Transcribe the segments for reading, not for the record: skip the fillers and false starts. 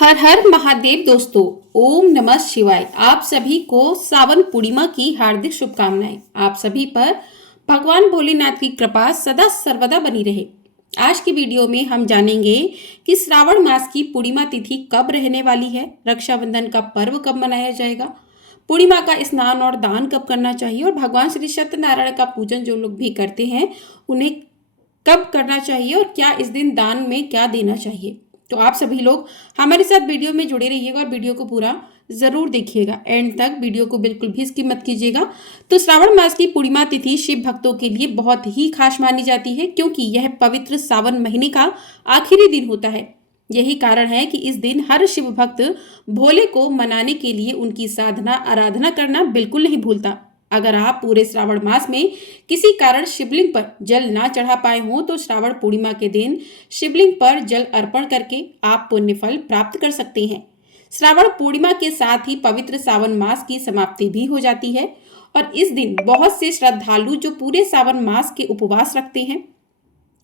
हर हर महादेव दोस्तों। ओम नमः शिवाय। आप सभी को सावन पूर्णिमा की हार्दिक शुभकामनाएं। आप सभी पर भगवान भोलेनाथ की कृपा सदा सर्वदा बनी रहे। आज की वीडियो में हम जानेंगे कि श्रावण मास की पूर्णिमा तिथि कब रहने वाली है, रक्षाबंधन का पर्व कब मनाया जाएगा, पूर्णिमा का स्नान और दान कब करना चाहिए और भगवान श्री सत्यनारायण का पूजन जो लोग भी करते हैं उन्हें कब करना चाहिए और क्या इस दिन दान में क्या देना चाहिए। तो आप सभी लोग हमारे साथ वीडियो में जुड़े रहिएगा और वीडियो को पूरा जरूर देखिएगा, एंड तक वीडियो को बिल्कुल भी स्किप मत कीजिएगा। तो श्रावण मास की पूर्णिमा तिथि शिव भक्तों के लिए बहुत ही खास मानी जाती है, क्योंकि यह पवित्र सावन महीने का आखिरी दिन होता है। यही कारण है कि इस दिन हर शिव भक्त भोले को मनाने के लिए उनकी साधना आराधना करना बिल्कुल नहीं भूलता। अगर आप पूरे श्रावण मास में किसी कारण शिवलिंग पर जल ना चढ़ा पाए हों तो श्रावण पूर्णिमा के दिन शिवलिंग पर जल अर्पण करके आप पुण्य फल प्राप्त कर सकते हैं। श्रावण पूर्णिमा के साथ ही पवित्र सावन मास की समाप्ति भी हो जाती है और इस दिन बहुत से श्रद्धालु जो पूरे सावन मास के उपवास रखते हैं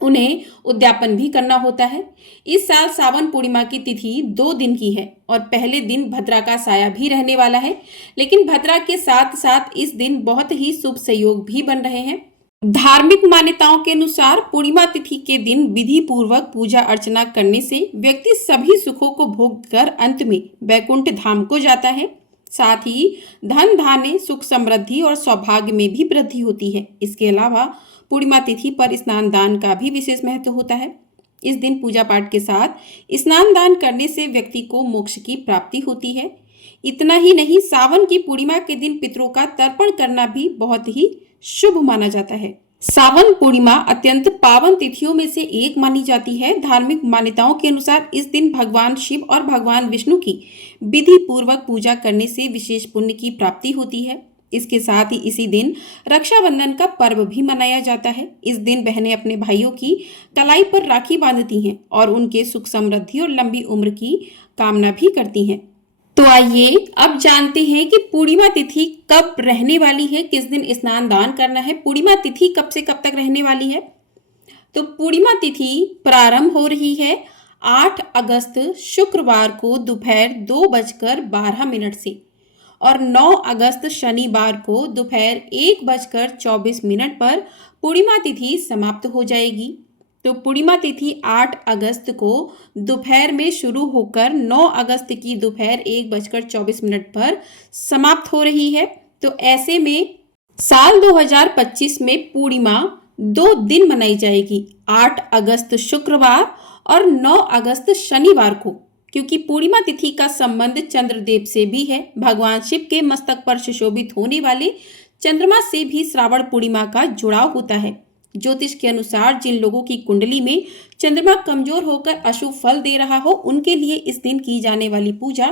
उन्हें उद्यापन भी करना होता है। इस साल सावन पूर्णिमा की तिथि 2 दिन की है और पहले दिन भद्रा का साया भी रहने वाला है, लेकिन भद्रा के साथ साथ इस दिन बहुत ही शुभ संयोग भी बन रहे हैं। धार्मिक मान्यताओं के अनुसार पूर्णिमा तिथि के दिन विधि पूर्वक पूजा अर्चना करने से व्यक्ति सभी सुखों को भोग कर अंत में वैकुंठ धाम को जाता है। साथ ही धन धान्य सुख समृद्धि और सौभाग्य में भी वृद्धि होती है। इसके अलावा पूर्णिमा तिथि पर स्नान दान का भी विशेष महत्व होता है। इस दिन पूजा पाठ के साथ स्नान दान करने से व्यक्ति को मोक्ष की प्राप्ति होती है। इतना ही नहीं, सावन की पूर्णिमा के दिन पितरों का तर्पण करना भी बहुत ही शुभ माना जाता है। सावन पूर्णिमा अत्यंत पावन तिथियों में से एक मानी जाती है। धार्मिक मान्यताओं के अनुसार इस दिन भगवान शिव और भगवान विष्णु की विधि पूर्वक पूजा करने से विशेष पुण्य की प्राप्ति होती है। इसके साथ ही इसी दिन रक्षाबंधन का पर्व भी मनाया जाता है। इस दिन बहनें अपने भाइयों की कलाई पर राखी बांधती हैं और उनके सुख समृद्धि और लंबी उम्र की कामना भी करती हैं। तो आइए अब जानते हैं कि पूर्णिमा तिथि कब रहने वाली है, किस दिन स्नान दान करना है, पूर्णिमा तिथि कब से कब तक रहने वाली है। तो पूर्णिमा तिथि प्रारंभ हो रही है 8 अगस्त शुक्रवार को दोपहर 2:12 से और 9 अगस्त शनिवार को दोपहर 1:24 पर पूर्णिमा तिथि समाप्त हो जाएगी। तो पूर्णिमा तिथि 8 अगस्त को दोपहर में शुरू होकर 9 अगस्त की दोपहर 1:24 पर समाप्त हो रही है। तो ऐसे में साल 2025 में पूर्णिमा 2 दिन मनाई जाएगी, 8 अगस्त शुक्रवार और 9 अगस्त शनिवार को, क्योंकि पूर्णिमा तिथि का संबंध चंद्रदेव से भी है। भगवान शिव के मस्तक पर सुशोभित होने वाले चंद्रमा से भी श्रावण पूर्णिमा का जुड़ाव होता है। ज्योतिष के अनुसार जिन लोगों की कुंडली में चंद्रमा कमजोर होकर अशुभ फल दे रहा हो उनके लिए इस दिन की जाने वाली पूजा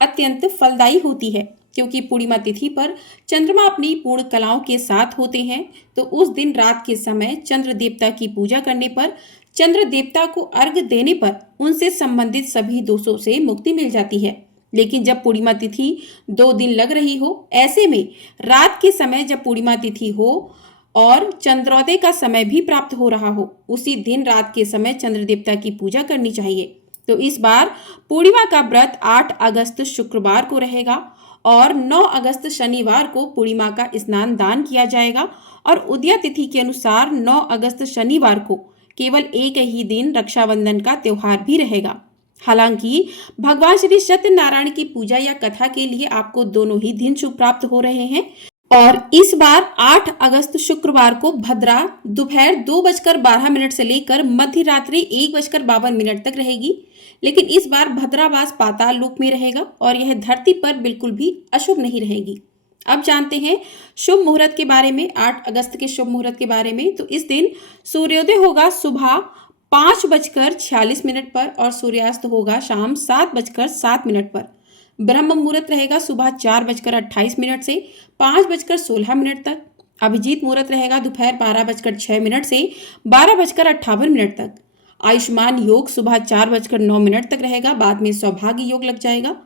अत्यंत फलदायी होती है, क्योंकि पूर्णिमा तिथि पर चंद्रमा अपनी पूर्ण कलाओं के साथ होते हैं। तो उस दिन रात के समय चंद्र देवता की पूजा करने पर, चंद्र देवता को अर्घ्य देने पर उनसे संबंधित सभी दोषों से मुक्ति मिल जाती है। लेकिन जब पूर्णिमा तिथि 2 दिन लग रही हो, ऐसे में रात के समय जब पूर्णिमा तिथि हो और चंद्रोदय का समय भी प्राप्त हो रहा हो, उसी दिन रात के समय चंद्र देवता की पूजा करनी चाहिए। तो इस बार पूर्णिमा का व्रत 8 अगस्त शुक्रवार को रहेगा और 9 अगस्त शनिवार को पूर्णिमा का स्नान दान किया जाएगा और उदया तिथि के अनुसार 9 अगस्त शनिवार को केवल एक ही दिन रक्षाबंधन का त्योहार भी रहेगा। हालांकि भगवान श्री सत्यनारायण की पूजा या कथा के लिए आपको दोनों ही दिन शुभ प्राप्त हो रहे हैं और इस बार 8 अगस्त शुक्रवार को भद्रा दोपहर 2:12 से लेकर मध्य रात्रि 1:52 तक रहेगी। लेकिन इस बार भद्रावास पाताल लोक में रहेगा और यह धरती पर बिल्कुल भी अशुभ नहीं रहेगी। अब जानते हैं शुभ मुहूर्त के बारे में, 8 अगस्त के शुभ मुहूर्त के बारे में। तो इस दिन सूर्योदय होगा सुबह 5:46 पर और सूर्यास्त होगा शाम 7:07 पर। ब्रह्म मुहूर्त रहेगा सुबह 4:28 से 5:16 तक। अभिजीत मुहूर्त रहेगा दोपहर 12:06 से 12:58 तक। आयुष्मान योग सुबह 4:09 तक रहेगा, बाद में सौभाग्य योग लग जाएगा।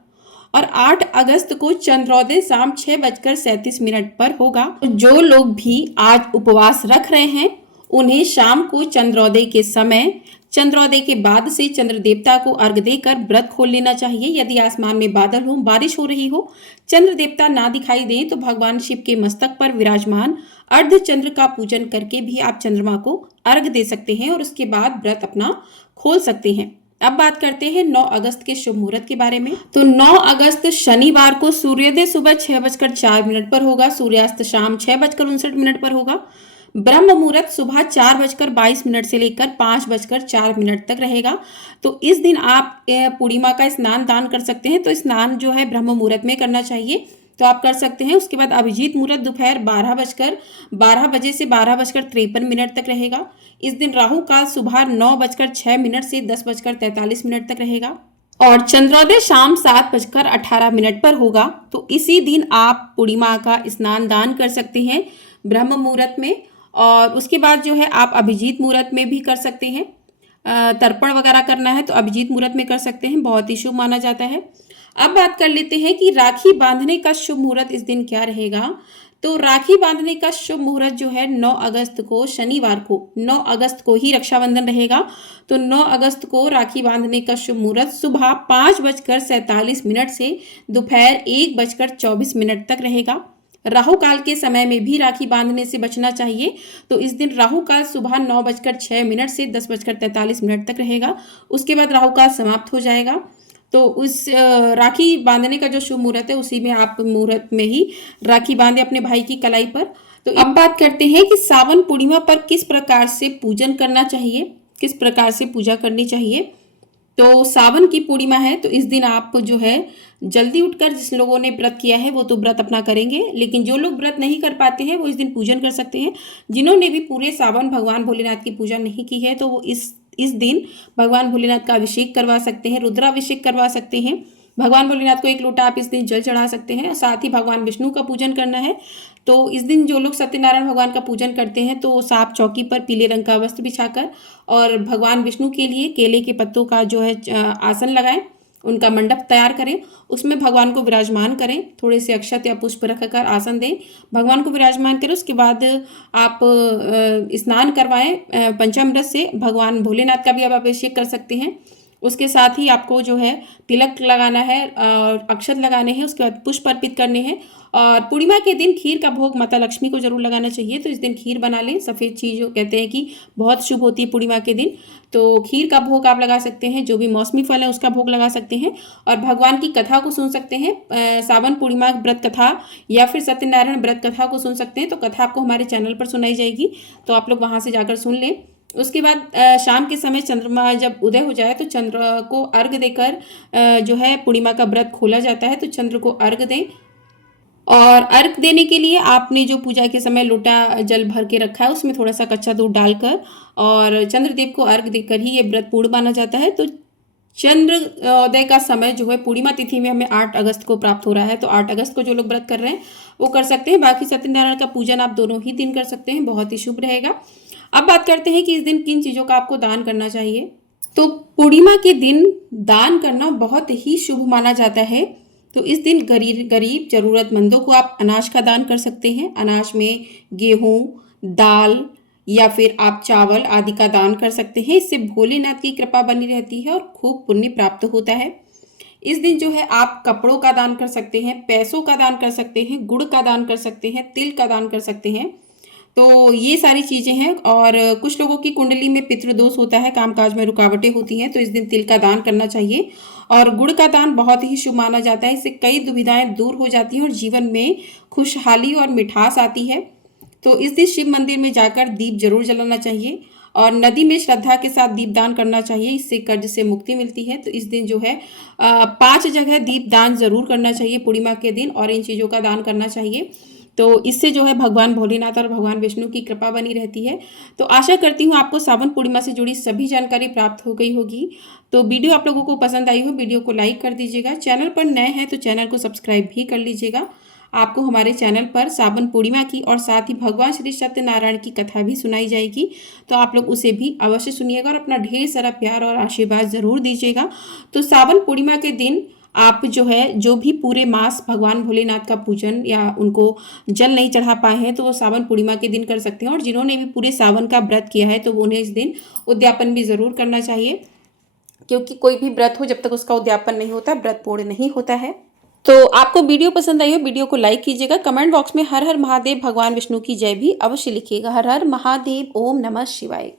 और 8 अगस्त को चंद्रोदय शाम 6:37 पर होगा। जो लोग भी आज उपवास रख रहे हैं उन्हें शाम को चंद्रोदय के समय चंद्रोदय के बाद से चंद्र देवता को अर्घ देकर व्रत खोल लेना चाहिए। यदि आसमान में बादल हो, बारिश हो रही हो, चंद्र देवता ना दिखाई दें तो भगवान शिव के मस्तक पर विराजमान अर्ध चंद्र का पूजन करके भी आप चंद्रमा को अर्घ दे सकते हैं और उसके बाद व्रत अपना खोल सकते हैं। अब बात करते हैं 9 अगस्त के शुभ मुहूर्त के बारे में। तो 9 अगस्त शनिवार को सूर्योदय सुबह 6:04 पर होगा, सूर्यास्त शाम 6:59 पर होगा। ब्रह्म मुहूर्त सुबह 4:22 से लेकर 5:04 तक रहेगा। तो इस दिन आप पूर्णिमा का स्नान दान कर सकते हैं। तो स्नान जो है ब्रह्म मुहूर्त में करना चाहिए, तो आप कर सकते हैं। उसके बाद अभिजीत मुहूर्त दोपहर 12 बजे से 12:53 तक रहेगा। इस दिन राहु काल सुबह 9:06 से 10:43 तक रहेगा और चंद्रोदय शाम 7:18 पर होगा। तो इसी दिन आप पूर्णिमा का स्नान दान कर सकते हैं ब्रह्म मुहूर्त में। और उसके बाद जो है आप अभिजीत मुहूर्त में भी कर सकते हैं। तर्पण वगैरह करना है तो अभिजीत मुहूर्त में कर सकते हैं, बहुत ही शुभ माना जाता है। अब बात कर लेते हैं कि राखी बांधने का शुभ मुहूर्त इस दिन क्या रहेगा। तो राखी बांधने का शुभ मुहूर्त जो है 9 अगस्त को, शनिवार को 9 अगस्त को ही रक्षाबंधन रहेगा। तो 9 अगस्त को राखी बांधने का शुभ मुहूर्त सुबह 5:47 से दोपहर 1:24 तक रहेगा। राहु काल के समय में भी राखी बांधने से बचना चाहिए। तो इस दिन राहु काल सुबह 9:06 से 10:43 तक रहेगा। उसके बाद राहु काल समाप्त हो जाएगा। तो उस राखी बांधने का जो शुभ मुहूर्त है उसी में आप मुहूर्त में ही राखी बांधे अपने भाई की कलाई पर। तो अब बात करते हैं कि सावन पूर्णिमा पर किस प्रकार से पूजन करना चाहिए, किस प्रकार से पूजा करनी चाहिए। तो सावन की पूर्णिमा है, तो इस दिन आप जो है जल्दी उठकर, जिस लोगों ने व्रत किया है वो तो व्रत अपना करेंगे, लेकिन जो लोग व्रत नहीं कर पाते हैं वो इस दिन पूजन कर सकते हैं। जिन्होंने भी पूरे सावन भगवान भोलेनाथ की पूजा नहीं की है तो वो इस दिन भगवान भोलेनाथ का अभिषेक करवा सकते हैं, रुद्राभिषेक करवा सकते हैं। भगवान भोलेनाथ को 1 लोटा आप इस दिन जल चढ़ा सकते हैं। साथ ही भगवान विष्णु का पूजन करना है। तो इस दिन जो लोग सत्यनारायण भगवान का पूजन करते हैं तो सांप चौकी पर पीले रंग का वस्त्र बिछाकर और भगवान विष्णु के लिए केले के पत्तों का जो है आसन लगाएं, उनका मंडप तैयार करें, उसमें भगवान को विराजमान करें, थोड़े से अक्षत या पुष्प रखकर आसन दें, भगवान को विराजमान करें। उसके बाद आप स्नान करवाएं पंचामृत से। भगवान भोलेनाथ का भी आप अभिषेक कर सकते हैं। उसके साथ ही आपको जो है तिलक लगाना है और अक्षत लगाने हैं, उसके बाद पुष्प अर्पित करने हैं। और पूर्णिमा के दिन खीर का भोग माता लक्ष्मी को जरूर लगाना चाहिए। तो इस दिन खीर बना लें, सफ़ेद चीज़ जो कहते हैं कि बहुत शुभ होती है पूर्णिमा के दिन। तो खीर का भोग आप लगा सकते हैं, जो भी मौसमी फल है उसका भोग लगा सकते हैं और भगवान की कथा को सुन सकते हैं। सावन पूर्णिमा व्रत कथा या फिर सत्यनारायण व्रत कथा को सुन सकते हैं। तो कथा आपको हमारे चैनल पर सुनाई जाएगी, तो आप लोग वहाँ से जाकर सुन लें। उसके बाद शाम के समय चंद्रमा जब उदय हो जाए तो चंद्र को अर्घ देकर जो है पूर्णिमा का व्रत खोला जाता है। तो चंद्र को अर्घ दें और अर्घ देने के लिए आपने जो पूजा के समय लोटा जल भर के रखा है उसमें थोड़ा सा कच्चा दूध डालकर और चंद्रदेव को अर्घ देकर ही ये व्रत पूर्ण माना जाता है। तो चंद्रोदय का समय जो है पूर्णिमा तिथि में हमें 8 अगस्त को प्राप्त हो रहा है। तो 8 अगस्त को जो लोग व्रत कर रहे हैं वो कर सकते हैं। बाकी सत्यनारायण का पूजन आप दोनों ही दिन कर सकते हैं, बहुत ही शुभ रहेगा। अब बात करते हैं कि इस दिन किन चीज़ों का आपको दान करना चाहिए। तो पूर्णिमा के दिन दान करना बहुत ही शुभ माना जाता है। तो इस दिन गरीब ज़रूरतमंदों को आप अनाज का दान कर सकते हैं। अनाज में गेहूँ, दाल या फिर आप चावल आदि का दान कर सकते हैं। इससे भोलेनाथ की कृपा बनी रहती है और खूब पुण्य प्राप्त होता है। इस दिन जो है आप कपड़ों का दान कर सकते हैं, पैसों का दान कर सकते हैं, गुड़ का दान कर सकते हैं, तिल का दान कर सकते हैं। तो ये सारी चीज़ें हैं। और कुछ लोगों की कुंडली में पितृदोष होता है, कामकाज में रुकावटें होती हैं, तो इस दिन तिल का दान करना चाहिए। और गुड़ का दान बहुत ही शुभ माना जाता है। इससे कई दुविधाएं दूर हो जाती हैं और जीवन में खुशहाली और मिठास आती है। तो इस दिन शिव मंदिर में जाकर दीप जरूर जलाना चाहिए और नदी में श्रद्धा के साथ दीपदान करना चाहिए। इससे कर्ज से मुक्ति मिलती है। तो इस दिन जो है 5 जगह दीपदान जरूर करना चाहिए पूर्णिमा के दिन और इन चीज़ों का दान करना चाहिए। तो इससे जो है भगवान भोलेनाथ और भगवान विष्णु की कृपा बनी रहती है। तो आशा करती हूँ आपको सावन पूर्णिमा से जुड़ी सभी जानकारी प्राप्त हो गई होगी। तो वीडियो आप लोगों को पसंद आई हो, वीडियो को लाइक कर दीजिएगा। चैनल पर नए हैं तो चैनल को सब्सक्राइब भी कर लीजिएगा। आपको हमारे चैनल पर सावन पूर्णिमा की और साथ ही भगवान श्री सत्यनारायण की कथा भी सुनाई जाएगी, तो आप लोग उसे भी अवश्य सुनिएगा और अपना ढेर सारा प्यार और आशीर्वाद ज़रूर दीजिएगा। तो सावन पूर्णिमा के दिन आप जो है जो भी पूरे मास भगवान भोलेनाथ का पूजन या उनको जल नहीं चढ़ा पाए हैं तो वो सावन पूर्णिमा के दिन कर सकते हैं। और जिन्होंने भी पूरे सावन का व्रत किया है तो उन्हें इस दिन उद्यापन भी ज़रूर करना चाहिए, क्योंकि कोई भी व्रत हो जब तक उसका उद्यापन नहीं होता व्रत पूर्ण नहीं होता है। तो आपको वीडियो पसंद आई हो, वीडियो को लाइक कीजिएगा। कमेंट बॉक्स में हर हर महादेव भगवान विष्णु की जय भी अवश्य लिखिएगा। हर हर महादेव, ओम नमः शिवाय।